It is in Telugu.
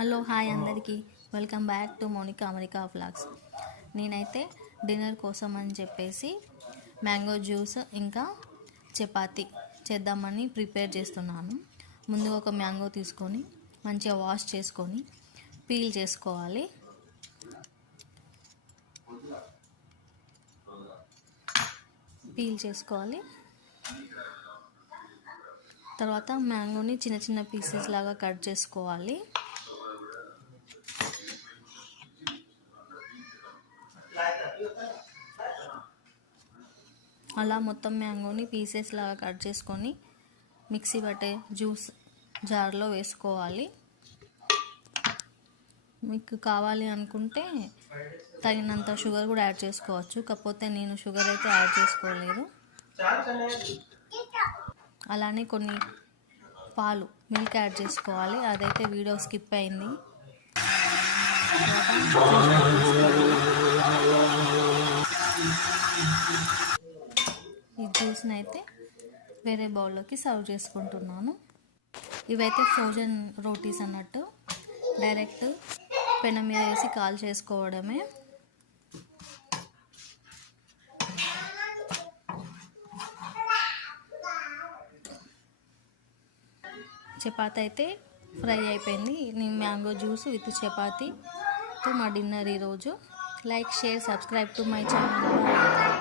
హలో హాయ్ అందరికీ welcome back to Monica America vlogs. నేనైతే డిన్నర్ కోసం అని చెప్పేసి మ్యాంగో జ్యూస్ ఇంకా చపాతి చేద్దామని ప్రిపేర్ చేస్తున్నాను. ముందు ఒక మ్యాంగో తీసుకొని మంచిగా వాష్ చేసుకొని పీల్ చేసుకోవాలి. తర్వాత మ్యాంగోని చిన్న చిన్న పీసెస్ లాగా కట్ చేసుకోవాలి. అలా మొత్తం మ్యాంగోని పీసెస్ లాగా కట్ చేసుకొని మిక్సీ పట్టే జ్యూస్ జార్లో వేసుకోవాలి. మీకు కావాలి అనుకుంటే తగినంత షుగర్ కూడా యాడ్ చేసుకోవచ్చు, కాకపోతే నేను షుగర్ అయితే యాడ్ చేసుకోలేదు. అలానే కొన్ని మిల్క్ యాడ్ చేసుకోవాలి, అదైతే వీడియో స్కిప్ అయింది. ఈ జ్యూస్ని అయితే వేరే బౌల్లోకి సర్వ్ చేసుకుంటున్నాను. ఇవైతే ఫ్రోజన్ రోటీస్ అన్నట్టు, డైరెక్ట్ పెనం మీద వేసి కాల్ చేసుకోవడమే. చపాతి అయితే ఫ్రై అయిపోయింది. నేను మ్యాంగో జ్యూస్ విత్ చపాతీతో మా డిన్నర్ ఈరోజు. Like, share, subscribe to my channel.